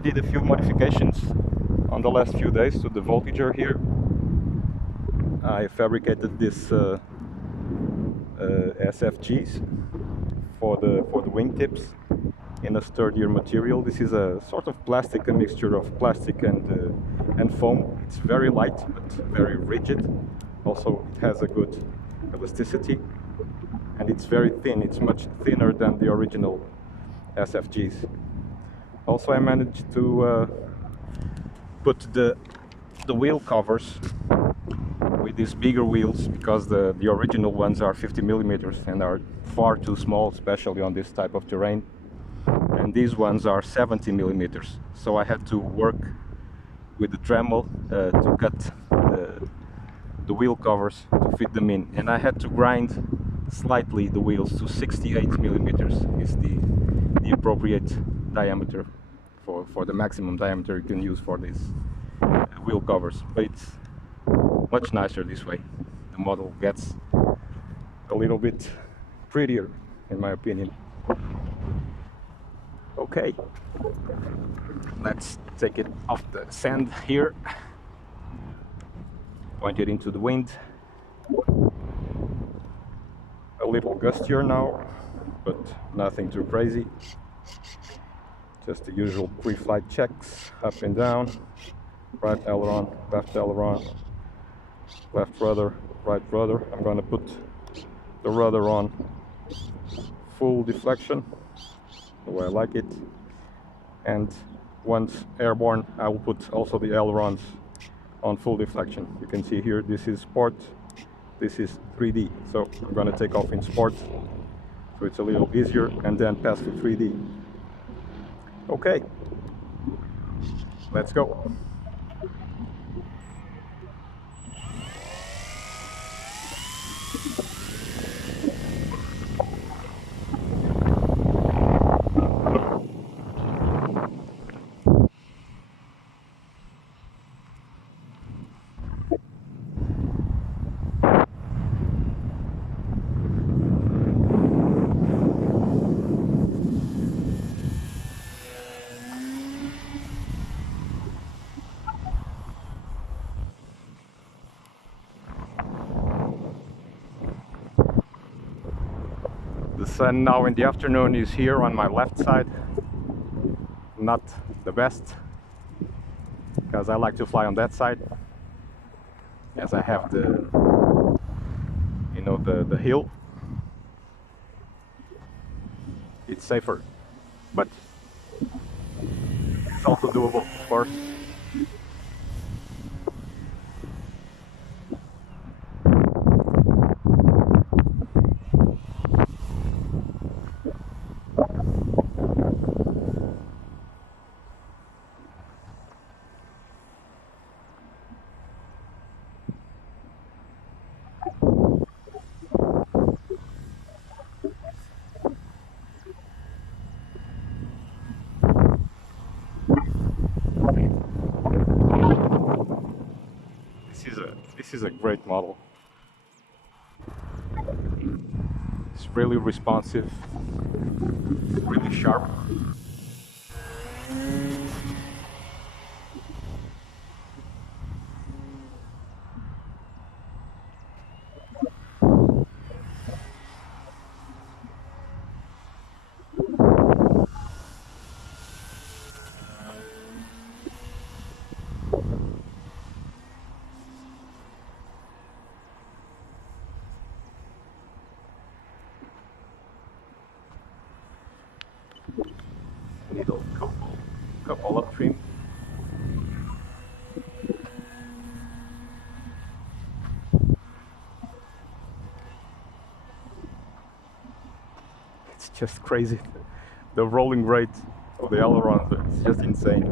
I did a few modifications on the last few days to the Voltigeur here. I fabricated this SFGs for the wingtips in a sturdier material. This is a sort of plastic, a mixture of plastic and foam. It's very light but very rigid. Also, it has a good elasticity, and it's very thin. It's much thinner than the original SFGs. Also, I managed to put the wheel covers with these bigger wheels, because the original ones are 50 millimeters and are far too small, especially on this type of terrain. And these ones are 70 millimeters. So I had to work with the Dremel to cut the wheel covers to fit them in. And I had to grind slightly the wheels to 68 millimeters is the appropriate diameter for the maximum diameter you can use for these wheel covers. But it's much nicer this way. The model gets a little bit prettier, in my opinion. Okay, let's take it off the sand here, point it into the wind. A little gustier now, but nothing too crazy. Just the usual pre-flight checks, up and down, right aileron, left rudder, right rudder. I'm going to put the rudder on full deflection, the way I like it. And once airborne, I will put also the ailerons on full deflection. You can see here, this is sport, this is 3D. So I'm going to take off in sport, so it's a little easier, and then pass to 3D. Okay, let's go. The sun now in the afternoon is here on my left side. Not the best, because I like to fly on that side, as I have the hill. It's safer, but it's also doable, of course. This is a great model. It's really responsive, really sharp. Needle couple of trim. It's just crazy. The rolling rate of the ailerons, it's just insane.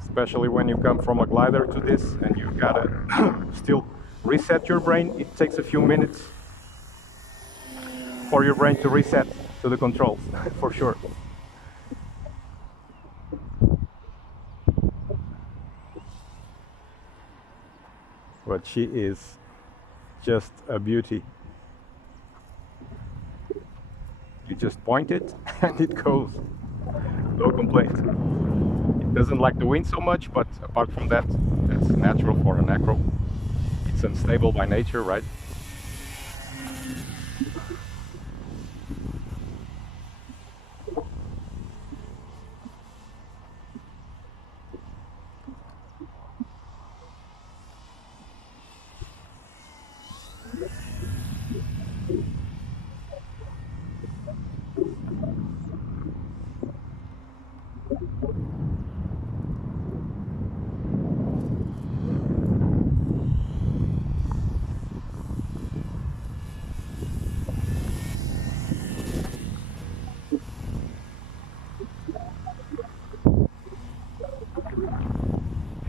Especially when you come from a glider to this and you gotta still reset your brain. It takes a few minutes for your brain to reset to the controls, for sure. But she is just a beauty. just point it and it goes. No complaint. It doesn't like the wind so much, but apart from that, that's natural for an acro. It's unstable by nature, right?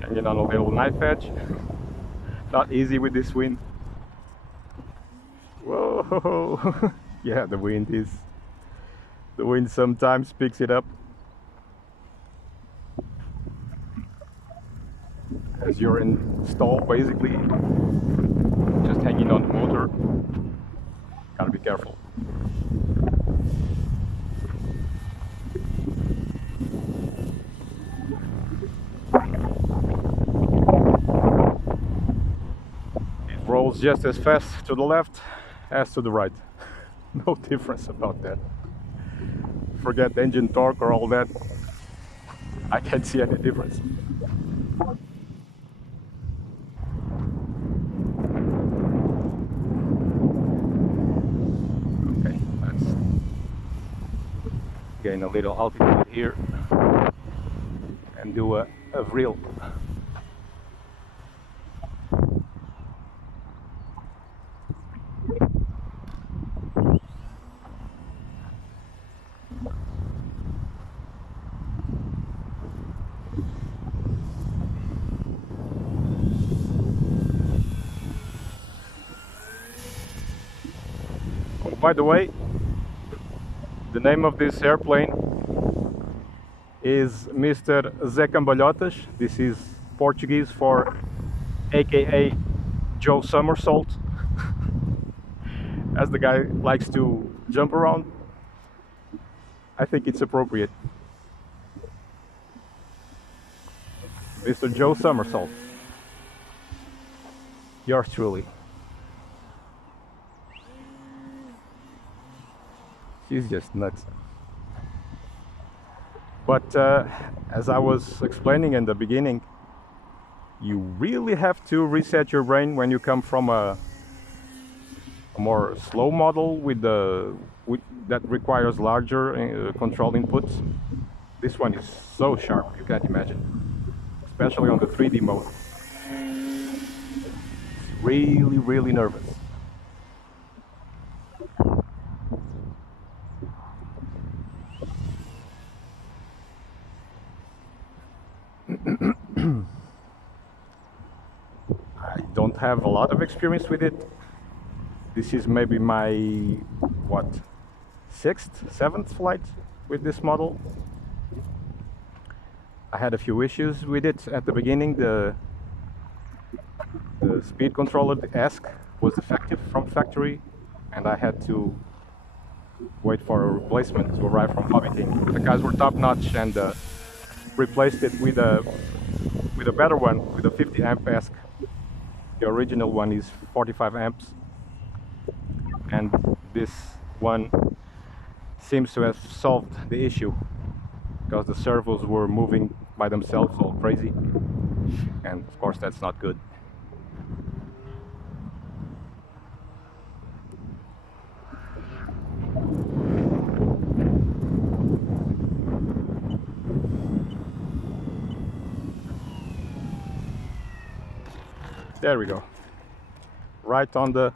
Hanging on a little knife edge. Not easy with this wind. Whoa! Yeah, the wind sometimes picks it up. As you're in stall, basically, just hanging on the motor. Gotta be careful. It rolls just as fast to the left as to the right. No difference about that. Forget engine torque or all that. I can't see any difference. Okay, let's gain a little altitude here and do a reel. By the way, the name of this airplane is Mr. Zé Cambalhotas. This is Portuguese for AKA Joe Somersault. As the guy likes to jump around, I think it's appropriate. Mr. Joe Somersault. Yours truly. She's just nuts. But as I was explaining in the beginning, you really have to reset your brain when you come from a more slow model with that requires larger control inputs. This one is so sharp, you can't imagine, especially on the 3D mode. It's really nervous. I don't have a lot of experience with it. This is maybe my, what, 6th, 7th flight with this model. I had a few issues with it at the beginning. The speed controller, the ESC, was defective from factory, and I had to wait for a replacement to arrive from Hobby King. The guys were top notch and replaced it with a better one, with a 50 amp ESC. The original one is 45 amps, and this one seems to have solved the issue because the servos were moving by themselves all crazy, and of course that's not good. There we go, right on the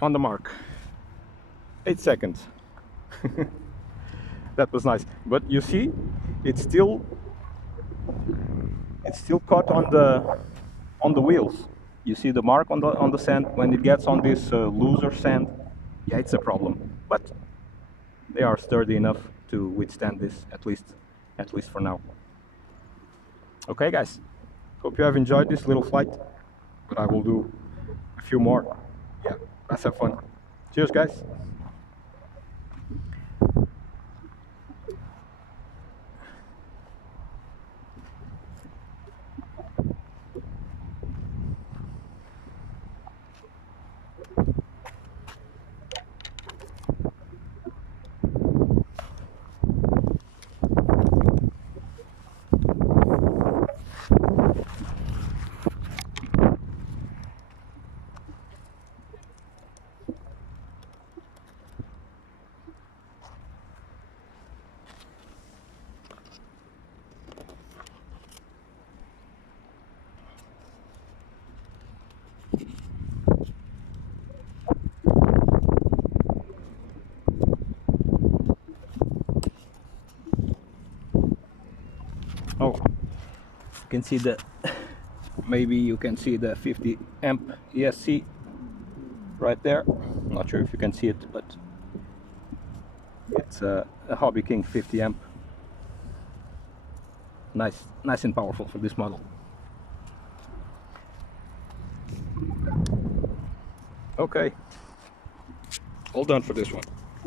mark. 8 seconds. That was nice, but you see, it's still caught on the wheels. You see the mark on the sand. When it gets on this looser sand, yeah, it's a problem. But they are sturdy enough to withstand this, at least for now. Okay, guys. Hope you have enjoyed this little flight, but I will do a few more. Yeah, let's have fun. Cheers, guys. Oh, you can see the, maybe you can see the 50 amp ESC right there. Not sure if you can see it, but it's a Hobby King 50 amp. Nice and powerful for this model. Okay, all done for this one.